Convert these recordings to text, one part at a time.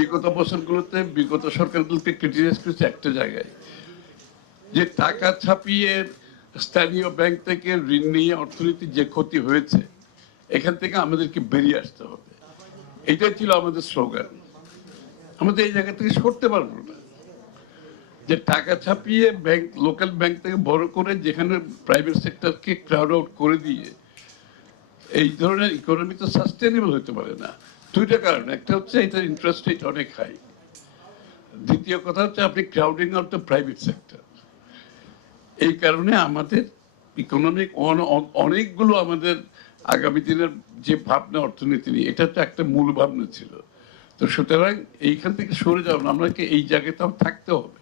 বিগত বছরগুলোতে বিগত সরকারগুলোকে ক্রিটিসাইজ করেছে একটা জায়গায়, যে টাকা ছাপিয়ে স্থানীয় ব্যাংক থেকে ঋণ নিয়ে অর্থনীতির যে ক্ষতি হয়েছে এখান থেকে আমাদেরকে বেরিয়ে আসতে হবে। এটাই ছিল আমাদের স্লোগান। আমাদের এই জায়গা থেকে সরতে পারবো না, যে টাকা ছাপিয়ে ব্যাংক, লোকাল ব্যাংক থেকে বড় করে যেখানে প্রাইভেট সেক্টরকে ক্রাউড আউট করে দিয়ে এই ধরনের ইকোনমি তো সাস্টেনেবল হতে পারে না। দুইটা কারণ, একটা হচ্ছে এটার ইন্টারেস্ট রেট অনেক হাই, দ্বিতীয় কথা হচ্ছে আপনি crowding out the private sector. এই কারণে আমাদের ইকোনমিক অনেকগুলো আমাদের আগামী দিনের যে ভাবনা অর্থনীতি নিয়ে, এটা তো একটা মূল ভাবনা ছিল। তো সুতরাং এইখান থেকে সরে যাওয়া, আমাকে এই জায়গাতে থাকতে হবে,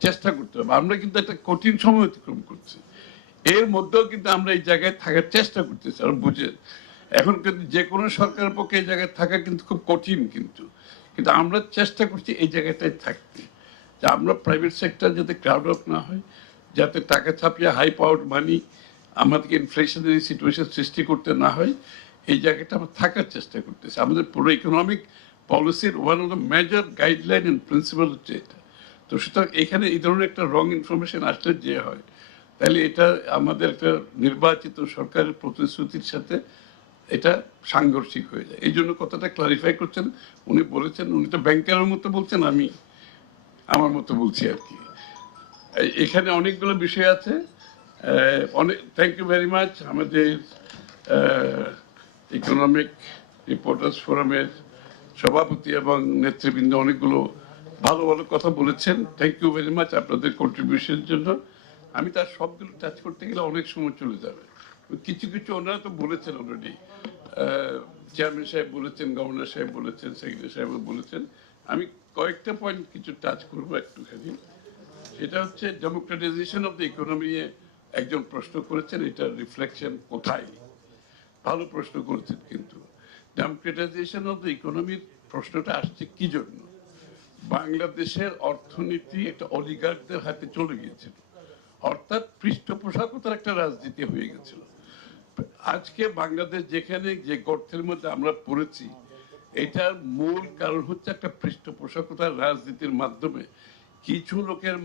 চেষ্টা করতে হবে। আমরা কিন্তু একটা কঠিন সময় অতিক্রম করছি, এর মধ্যেও কিন্তু আমরা এই জায়গায় থাকার চেষ্টা করতেছি। আর বুঝেন, এখন কিন্তু যে কোনো সরকারের পক্ষে এই জায়গায় থাকা কিন্তু খুব কঠিন, কিন্তু কিন্তু আমরা চেষ্টা করছি এই জায়গাটায় থাকতে, যে আমরা প্রাইভেট সেক্টর যাতে ক্রাউড আউট না হয়, যাতে টাকা ছাপিয়ে হাই পাওয়ার মানি আমাদেরকে ইনফ্লেশনারি সিচুয়েশন সৃষ্টি করতে না হয়, এই জায়গাটা আমরা থাকার চেষ্টা করতেছি। আমাদের পুরো ইকোনমিক পলিসির one of the major guideline and principle হচ্ছে এটা। তো সুতরাং এখানে এই ধরনের একটা রং ইনফরমেশন আসলে যে হয়, তাহলে এটা আমাদের একটা নির্বাচিত সরকারের প্রতিশ্রুতির সাথে এটা সাংঘর্ষিক হয়ে যায়। এই জন্য কথাটা ক্লারিফাই করছেন উনি, বলেছেন উনি তো ব্যাংকারের মতো বলছেন, আমি আমার মতো বলছি আর কি। এখানে অনেকগুলো বিষয় আছে। অনেক থ্যাংক ইউ ভেরি মাচ আমাদের ইকোনমিক রিপোর্টার্স ফোরামের সভাপতি এবং নেতৃবৃন্দ অনেকগুলো ভালো ভালো কথা বলেছেন। থ্যাংক ইউ ভেরি মাচ আপনাদের কন্ট্রিবিউশনের জন্য। আমি তার সবগুলো টাচ করতে গেলে অনেক সময় চলে যাবে। কিছু কিছু ওনারা তো বলেছেন অলরেডি, চেয়ারম্যান সাহেব বলেছেন, গভর্নর সাহেব বলেছেন, সেক্রেটারি সাহেব বলেছেন। আমি কয়েকটা পয়েন্ট কিছু টাচ করবো একটুখানি। সেটা হচ্ছে ডেমোক্রেটাইজেশন অফ দ্য ইকোনমি। একজন প্রশ্ন করেছেন, এটা রিফ্লেকশন কোথায়? ভালো প্রশ্ন করেছেন, কিন্তু ডেমোক্রেটাইজেশন অফ দ্য ইকোনমির প্রশ্নটা আসছে কি জন্য? বাংলাদেশের অর্থনীতি একটা অলিগার্কদের হাতে চলে গিয়েছিল, অর্থাৎ পৃষ্ঠপোষকতার একটা রাজনীতি হয়ে গেছিল। আজকে বাংলাদেশ যেখানে যে গর্তের মধ্যে আমরা পড়েছি, এটার মূল কারণ হচ্ছে একটা পৃষ্ঠপোষকতার রাজনীতির মাধ্যমে কিছু লোকের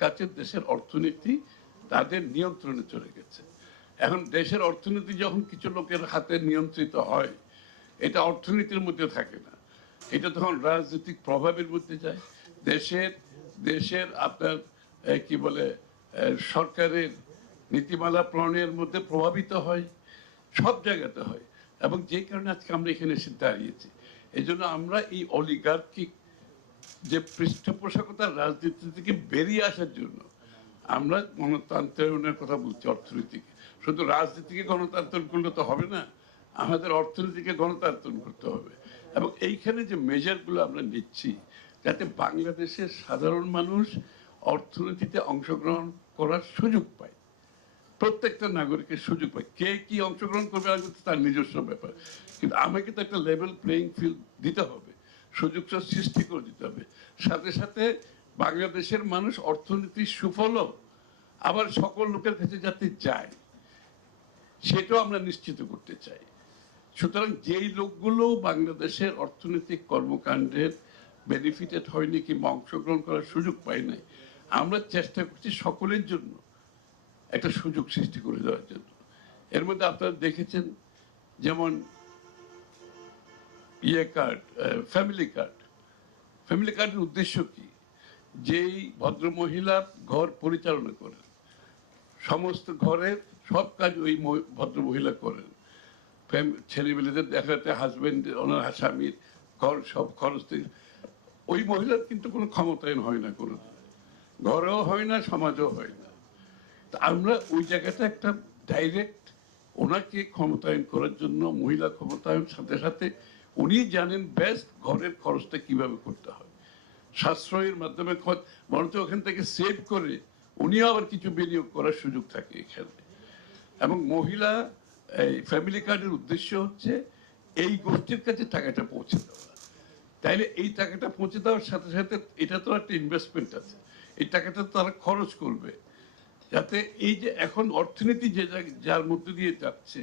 কাছে দেশের অর্থনীতি তাদের নিয়ন্ত্রণে চলে গেছে। এখন দেশের অর্থনীতি যখন কিছু লোকের হাতে নিয়ন্ত্রিত হয়, এটা অর্থনীতির মধ্যে থাকে না, এটা তখন রাজনৈতিক প্রভাবের মধ্যে যায়। দেশের দেশের আপনার কি বলে সরকারের নীতিমালা প্রণয়নের মধ্যে প্রভাবিত হয়, সব জায়গাতে হয়। এবং যে কারণে আজকে আমরা এখানে এসে দাঁড়িয়েছি। এই জন্য আমরা এই অলিগার্কিক যে পৃষ্ঠপোষকতার রাজনীতি থেকে বেরিয়ে আসার জন্য আমরা গণতন্ত্রের কথা বলছি। অর্থনীতিকে শুধু রাজনীতিকে গণতন্ত্র করলে তো হবে না, আমাদের অর্থনীতিকে গণতন্ত্র করতে হবে। এবং এইখানে যে মেজারগুলো আমরা নিচ্ছি, যাতে বাংলাদেশের সাধারণ মানুষ অর্থনীতিতে অংশগ্রহণ করার সুযোগ পায়, প্রত্যেকটা নাগরিকের সুযোগ পায়। কে কি অংশগ্রহণ করবে তার নিজস্ব ব্যাপার, কিন্তু আমাকে তো একটা লেভেল প্লেইং ফিল্ড দিতে হবে, সুযোগটা সৃষ্টি করে দিতে হবে। সাথে সাথে বাংলাদেশের মানুষ অর্থনীতির সুফলও আবার সকল লোকের কাছে যাতে যায়, সেটাও আমরা নিশ্চিত করতে চাই। সুতরাং যেই লোকগুলো বাংলাদেশের অর্থনৈতিক কর্মকাণ্ডের বেনিফিটেড হয়নি কিংবা অংশগ্রহণ করার সুযোগ পায় নাই, আমরা চেষ্টা করছি সকলের জন্য একটা সুযোগ সৃষ্টি করে দেওয়ার জন্য। এর মধ্যে আপনারা দেখেছেন যেমন কার্ড, ফ্যামিলি কার্ড। ফ্যামিলি কার্ডের উদ্দেশ্য কি? যেই ভদ্র মহিলা ঘর পরিচালনা করেন, সমস্ত ঘরের সব কাজ ওই ভদ্র মহিলা করেন, ছেলেমেয়েদের দেখাতে হাজবেন্ড, ওনার স্বামীর ঘর সব খরচ থেকে, ওই মহিলার কিন্তু কোনো ক্ষমতায়ন হয় না, কোনো ঘরেও হয় না, সমাজেও হয় না। তা আমরা ওই জায়গাটা একটা ডাইরেক্ট ওনাকে ক্ষমতায়ন করার জন্য, মহিলা ক্ষমতায়ন সাথে সাথে উনি জানেন বেস্ট ঘরের খরচটা কিভাবে করতে হয়, সাশ্রয়ের মাধ্যমে বরঞ্চ ওখান থেকে সেভ করে উনিও আবার কিছু বিনিয়োগ করার সুযোগ থাকে এখানে। এবং মহিলা এই ফ্যামিলি কার্ডের উদ্দেশ্য হচ্ছে এই গোষ্ঠীর কাছে টাকাটা পৌঁছে দেওয়া। তাইলে এই টাকাটা পৌঁছে দেওয়ার সাথে সাথে এটা তো একটা ইনভেস্টমেন্ট আছে, এই টাকাটা তারা খরচ করবে, যাতে এই যে এখন অর্থনীতি যে যার মধ্যে দিয়ে যাচ্ছে,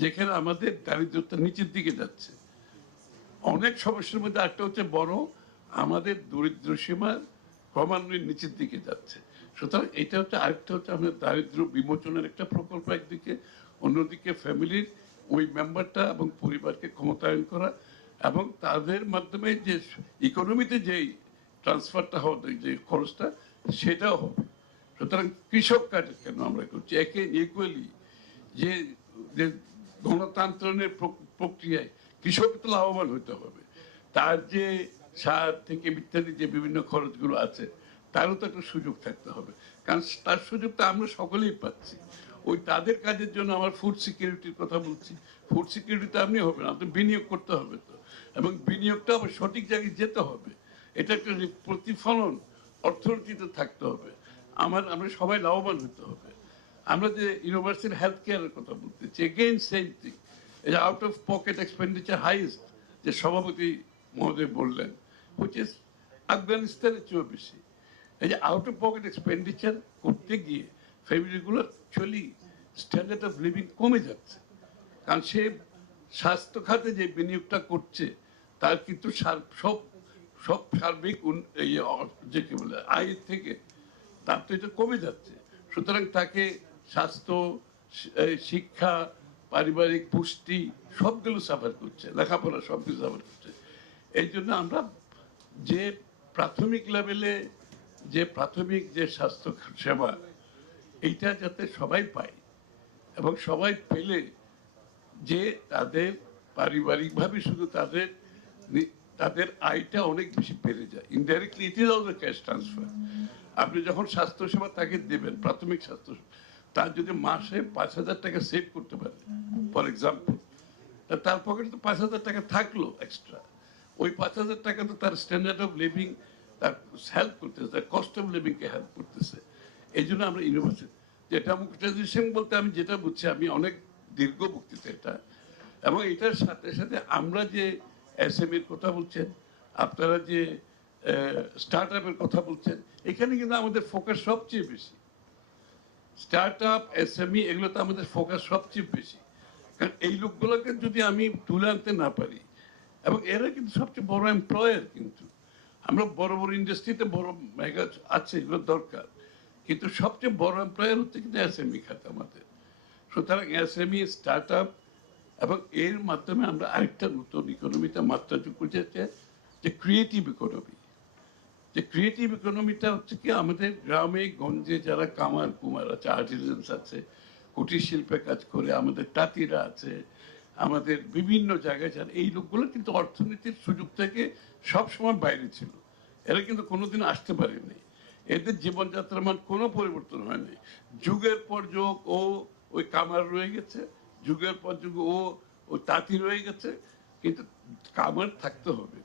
যেখানে আমাদের দারিদ্রতা নিচের দিকে যাচ্ছে, অনেক সমস্যার মধ্যে একটা হচ্ছে বড়, আমাদের দরিদ্র সীমা ক্রমান্বয়ে নিচের দিকে যাচ্ছে। সুতরাং এটা হচ্ছে আরেকটা হচ্ছে আমাদের দারিদ্র বিমোচনের একটা প্রকল্প একদিকে, অন্যদিকে ফ্যামিলির ওই মেম্বারটা এবং পরিবারকে ক্ষমতায়ন করা এবং তাদের মাধ্যমে যে ইকোনমিতে যেই ট্রান্সফারটা হবে, যে খরচটা, সেটাও হবে। সুতরাং কৃষক কাজ কেন আমরা করছি একে ইকুয়ালি, যে যে গণতান্ত্রণের প্রক্রিয়ায় কৃষক তো লাভবান হতে হবে, তার যে সার থেকে ইত্যাদি যে বিভিন্ন খরচগুলো আছে তারও তো একটা সুযোগ থাকতে হবে, কারণ তার সুযোগটা আমরা সকলেই পাচ্ছি। ওই তাদের কাজের জন্য আমার ফুড সিকিউরিটির কথা বলছি, ফুড সিকিউরিটি আপনি হবে না, আপনার বিনিয়োগ করতে হবে তো, এবং বিনিয়োগটা আবার সঠিক জায়গায় যেতে হবে, এটা একটা প্রতিফলন অর্থনীতিতে থাকতে হবে, আমরা সবাই লাভবান হতে হবে। আমরা যে ইউনিভার্সাল হেলথ কেয়ারের কথা বলতেছি, এগেইন সেম থিং, এই যে out of pocket expenditure highest যে সভাপতি মহোদয় বললেন, হুইচ ইজ আফগানিস্তানের চেয়েও বেশি। এই যে আউট অফ পকেট এক্সপেন্ডিচার করতে গিয়ে ফ্যামিলিগুলো অ্যাকচুয়ালি স্ট্যান্ডার্ড অফ লিভিং কমে যাচ্ছে, কারণ সে স্বাস্থ্য খাতে যে বিনিয়োগটা করছে তার কিন্তু সব সব সার্বিক যে কি বলে আয়ের থেকে তার তো এটা কমে যাচ্ছে। সুতরাং তাকে স্বাস্থ্য, শিক্ষা, পারিবারিক পুষ্টি সবগুলো সাফার করছে, লেখাপড়া সবগুলো সাফার করছে। এই জন্য আমরা যে প্রাথমিক লেভেলে যে প্রাথমিক যে স্বাস্থ্য সেবা, এইটা যাতে সবাই পায় এবং সবাই পেলে যে তাদের পারিবারিকভাবে শুধু তাদের তাদের আয়টা অনেক বেশি বেড়ে যায়। Indirectly it is also cash transfer. আপনি যখন স্বাস্থ্যসেবা তাকে দেবেন, প্রাথমিক স্বাস্থ্য, তার যদি মাসে 5,000 টাকা সেভ করতে পারে ফর এক্সাম্পল, তার পকেটে তো 5,000 টাকা থাকলো এক্সট্রা, ওই 5,000 টাকা তো তার স্ট্যান্ডার্ড অফ লিভিং তার হেল্প করতেছে, তার কস্ট অফ লিভিংকে হেল্প করতেছে। এই জন্য আমরা ইউনিভার্সিটি যে ডেমোক্রেটাইজেশন বলতে আমি যেটা বুঝছি, আমি অনেক দীর্ঘ বক্তৃতা এটা, এবং এটার সাথে সাথে আমরা যে এসএমইর কথা বলছেন, আপনারা যে স্টার্ট আপের কথা বলছেন, এখানে কিন্তু আমাদের ফোকাস সবচেয়ে বেশি। স্টার্ট আপ, এসএমই, এগুলো তো আমাদের ফোকাস সবচেয়ে বেশি, কারণ এই লোকগুলোকে যদি আমি তুলে আনতে না পারি, এবং এরা কিন্তু সবচেয়ে বড় এমপ্লয়ার, কিন্তু আমরা বড় বড় ইন্ডাস্ট্রিতে বড় মেগা আছে, এগুলো দরকার, কিন্তু সবচেয়ে বড় এমপ্লয়ার হচ্ছে কিন্তু এসএমই খাত আমাদের। সুতরাং এসএমই, স্টার্ট আপ, এবং এর মাধ্যমে আমরা আরেকটা নতুন ইকোনমিতে মাত্রা যোগ করতে চাই, যে ক্রিয়েটিভ ইকোনমি। যে ক্রিয়েটিভ ইকোনমিটা হচ্ছে কি, আমাদের গ্রামে গঞ্জে যারা কামার কুমার আছে, আর্টিজানস আছে, কুটির শিল্পে কাজ করে, আমাদের তাঁতিরা আছে, আমাদের বিভিন্ন জায়গায় যারা, এই লোকগুলো কিন্তু অর্থনীতির সুযোগ থেকে সবসময় বাইরে ছিল, এরা কিন্তু কোনোদিন আসতে পারেনি, এদের জীবনযাত্রার মান কোনো পরিবর্তন হয়নি। যুগের পর যুগ ও ওই কামার রয়ে গেছে, যুগের পর যুগ ও ওই তাঁতি রয়ে গেছে, কিন্তু কামার থাকতে হবে,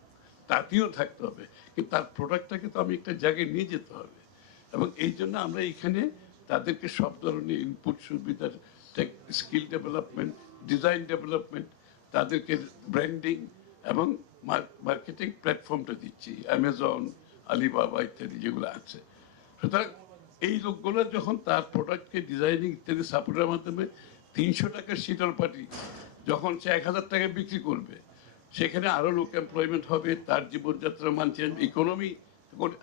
তাঁতিও থাকতে হবে, কিন্তু তার প্রোডাক্টটাকে তো আমি একটা জায়গায় নিয়ে যেতে হবে। এবং এই জন্য আমরা এখানে তাদেরকে সব ধরনের ইনপুট সুবিধার, স্কিল ডেভেলপমেন্ট, ডিজাইন ডেভেলপমেন্ট, তাদেরকে ব্র্যান্ডিং এবং মার্কেটিং প্ল্যাটফর্মটা দিচ্ছি, অ্যামাজন, আলিবাবা ইত্যাদি যেগুলো আছে। সুতরাং এই লোকগুলো যখন তার প্রোডাক্টকে ডিজাইনিং ইত্যাদি সাপোর্টের মাধ্যমে 300 টাকার শীতল পাটি যখন সে 1,000 টাকায় বিক্রি করবে, সেখানে আরো লোক এমপ্লয়মেন্ট হবে, তার জীবনযাত্রার মান চেঞ্জ, ইকোনমি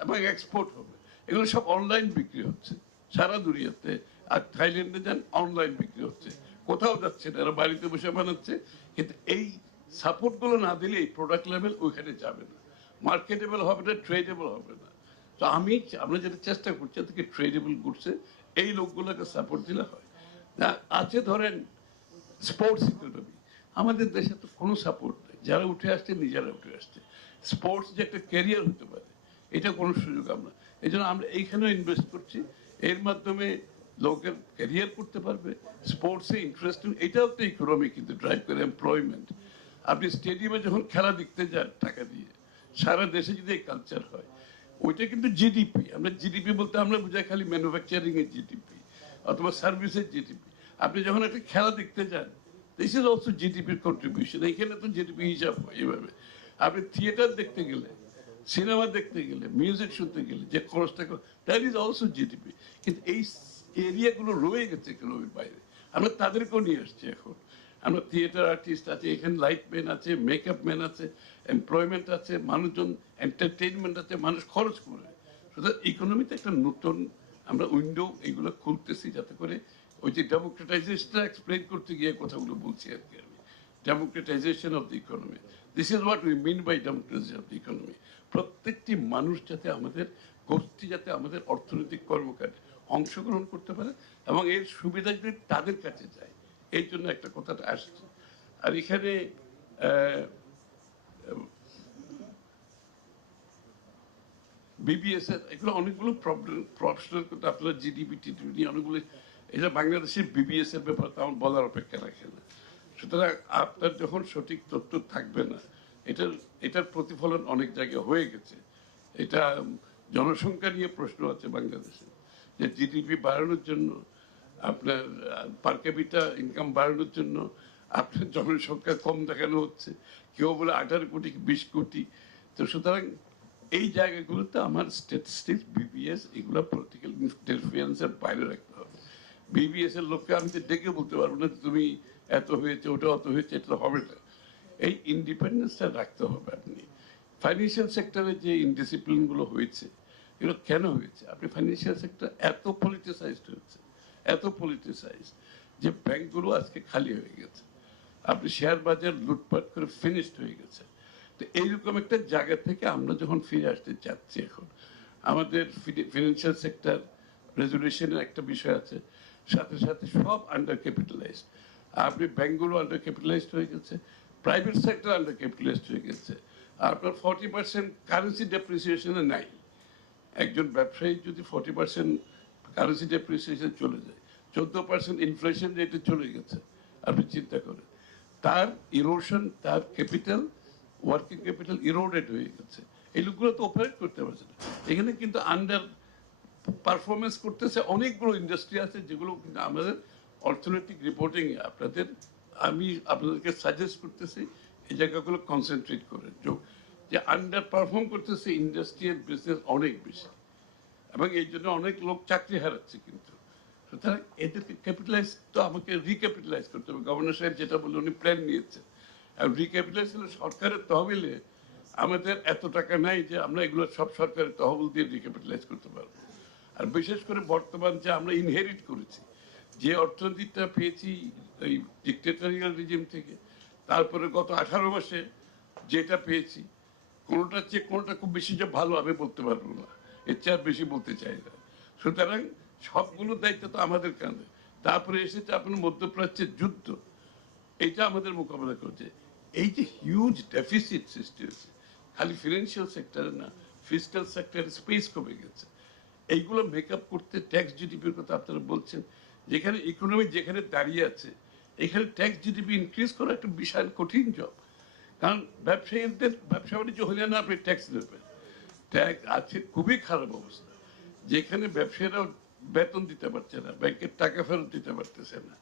এবং এক্সপোর্ট হবে। এগুলো সব অনলাইন বিক্রি হচ্ছে সারা দুনিয়াতে। আর থাইল্যান্ডে যান, অনলাইন বিক্রি হচ্ছে, কোথাও যাচ্ছে না, এরা বাড়িতে বসে বানাচ্ছে। কিন্তু এই সাপোর্টগুলো না দিলে এই প্রোডাক্ট লেভেল ওইখানে যাবে না, মার্কেটেবল হবে না, ট্রেডেবল হবে না। তো আমরা যেটা চেষ্টা করছি, তাদেরকে ট্রেডেবল গুডসে এই লোকগুলোকে সাপোর্ট দিলে হয়। আছে ধরেন স্পোর্টস ইকোনমি, আমাদের দেশে তো কোনো সাপোর্ট নেই, যারা উঠে আসছে নিজেরা উঠে আসছে। স্পোর্টস যে একটা ক্যারিয়ার হতে পারে, এটা কোনো সুযোগ আমরা, এই জন্য আমরা এইখানেও ইনভেস্ট করছি। এর মাধ্যমে লোকের ক্যারিয়ার করতে পারবে, স্পোর্টসে ইন্টারেস্টিং, এটাও তো ইকোনমি কিন্তু ড্রাইভ করে এমপ্লয়মেন্ট। আপনি স্টেডিয়ামে যখন খেলা দেখতে যান টাকা দিয়ে, সারা দেশে যদি এই কালচার হয়, ওইটা কিন্তু জিডিপি। আমরা জিডিপি বলতে আমরা বুঝাই খালি ম্যানুফ্যাকচারিং এর জিডিপি অথবা সার্ভিসের জিডিপি। আপনি যখন একটা খেলা দেখতে যান, দিস ইজ অলসো জিডিপির কন্ট্রিবিউশন, এইখানে তো জিডিপি হিসাব হয় এইভাবে। আপনি থিয়েটার দেখতে গেলে, সিনেমা দেখতে গেলে, মিউজিক শুনতে গেলে যে খরচটা, দ্যাট ইজ অলসো জিডিপি। কিন্তু এই এরিয়াগুলো রয়ে গেছে ইকোনমির বাইরে, আমরা তাদেরকেও নিয়ে আসছি এখন। আমরা থিয়েটার আর্টিস্ট আছে, এখানে লাইট ম্যান আছে, মেকআপ ম্যান আছে, এমপ্লয়মেন্ট আছে, মানুষজন এন্টারটেইনমেন্ট আছে, মানুষ খরচ করে। সুতরাং ইকোনমিতে একটা নতুন আমরা উইন্ডো এগুলো খুলতেছি, যাতে করে ওই যে ডেমোক্রেটাইজেশনটা এক্সপ্লেন করতে গিয়ে কথাগুলো বলছি আর কি আমি। Democratisation of the economy, this is what we mean by democratisation of the economy. প্রত্যেকটি মানুষ যাতে আমাদের গোষ্ঠী যাতে আমাদের অর্থনৈতিক কর্মকাণ্ডে অংশগ্রহণ করতে পারে এবং এর সুবিধাগুলি তাদের কাছে যায়, এই জন্য একটা কথাটা আসছে। আর এখানে বিবিএস এর এগুলো অনেকগুলো প্রফেশনাল করতে, আপনারা জিডিপি টিডিপি অনেকগুলো, এটা বাংলাদেশের বিবিএস এর ব্যাপারে তো আমার বলার অপেক্ষা রাখে না। সুতরাং আপনার যখন সঠিক তথ্য থাকবে না, এটার প্রতিফলন অনেক জায়গায় হয়ে গেছে। এটা জনসংখ্যা নিয়ে প্রশ্ন আছে বাংলাদেশে, যে জিডিপি বাড়ানোর জন্য, আপনার পার ক্যাপিটা ইনকাম বাড়ানোর জন্য আপনার জনসংখ্যা কম দেখানো হচ্ছে, কেউ বলে 18 কোটি 20 কোটি। তো সুতরাং এই জায়গাগুলোতে আমার স্ট্যাটিস্টিক্স বিবিএস এগুলো পলিটিক্যাল ইন্টারফারেন্সের বাইরে রাখতে হবে। বিবিএস এর লোককে আমি তো ডেকে বলতে পারবো না তুমি এত হয়েছে, ওটা অত হয়েছে, এটা হবে না। এই ইন্ডিপেন্ডেন্সটা রাখতে হবে। আপনি ফাইন্যান্সিয়াল সেক্টরে যে ইনডিসিপ্লিন গুলো হয়েছে, এগুলো কেন হয়েছে? আপনি ফাইন্যান্সিয়াল সেক্টর এত পলিটিসাইজড হয়েছে, এত পলিটিসাইজড যে ব্যাংকগুলো আজকে খালি হয়ে গেছে, আপনি শেয়ার বাজার লুটপাট করে ফিনিশড হয়ে গেছে। তো এইরকম একটা জায়গা থেকে আমরা যখন ফিরে আসতে চাচ্ছি, এখন আমাদের ফিনান্সিয়াল সেক্টর রেজুলেশনের একটা বিষয় আছে, সাথে সাথে সব আন্ডার ক্যাপিটালাইজড। আপনি ব্যাংকগুলো আন্ডার ক্যাপিটালাইজড হয়ে গেছে, প্রাইভেট সেক্টর আন্ডার ক্যাপিটালাইজড হয়ে গেছে। আপনার 40% কারেন্সি ডেপ্রিসিয়েশনে নাই। একজন ব্যবসায়ী যদি 40% কারেন্সি ডেপ্রিসিয়েশন চলে যায়, 14% ইনফ্লেশন রেটে চলে গেছে, আপনি চিন্তা করেন তার ইরোশন, তার ক্যাপিটাল, ওয়ার্কিং ক্যাপিটাল ইরোডেড হয়ে গেছে। এই লোকগুলো তো অপারেট করতে পারছে না। এখানে কিন্তু আন্ডার পারফরমেন্স করতেছে অনেকগুলো ইন্ডাস্ট্রি আছে, যেগুলো কিন্তু আমাদের অর্থনৈতিক রিপোর্টিং আমি আপনাদেরকে সাজেস্ট করতেছি এই জায়গাগুলো কনসেন্ট্রেট করে, যে আন্ডার পারফর্ম করতেছে ইন্ডাস্ট্রিয়াল বিজনেস অনেক বেশি, এবং এই জন্য অনেক লোক চাকরি হারাচ্ছে। কিন্তু সুতরাং এদেরকে ক্যাপিটালাইজ তো আমাকে রিক্যাপিটালাইজ করতে হবে। গভর্নর সাহেব যেটা বললেন, উনি প্ল্যান নিয়েছেন। আর রিক্যাপিটালাইজ হলে সরকারের তহবিলে আমাদের এত টাকা নাই যে আমরা এগুলো সব সরকারের তহবিল দিয়ে রিক্যাপিটালাইজ করতে পারবো। আর বিশেষ করে বর্তমান যে আমরা ইনহেরিট করেছি, যে অর্থনীতিটা পেয়েছি এই ডিক্টেটরিয়াল রিজিম থেকে, তারপরে গত 18 মাসে যেটা পেয়েছি, কোনোটার চেয়ে কোনোটা খুব বেশি যে ভালো আমি বলতে পারবো না, এর চেয়ে আর বেশি বলতে চাই না। সুতরাং সবগুলো দায়িত্ব তো আমাদের কাঁধে। তারপরে এসেছে আপনার মধ্যপ্রাচ্যের যুদ্ধ, এটা আমাদের মোকাবেলা করছে। এই যে হিউজ ডেফিসিট সৃষ্টি হয়েছে, খালি ফিনান্সিয়াল সেক্টরে না, ফিজিক্যাল সেক্টরে স্পেস কমে গেছে। এইগুলো মেকআপ করতে ট্যাক্স জিডিপির কথা আপনারা বলছেন, যেখানে ইকোনমি যেখানে দাঁড়িয়ে আছে, এখানে ট্যাক্স জিডিপি ইনক্রিজ করা একটা বিশাল কঠিন জব। কারণ ব্যবসায়ীদের ব্যবসা বাণিজ্য হলে না আপনি ট্যাক্স দেবেন। ট্যাক্স আছে খুবই খারাপ অবস্থা, যেখানে ব্যবসায়ীরাও বেতন দিতে পারছে না, ব্যাংকের টাকা ফেরত দিতে পারতেছে না।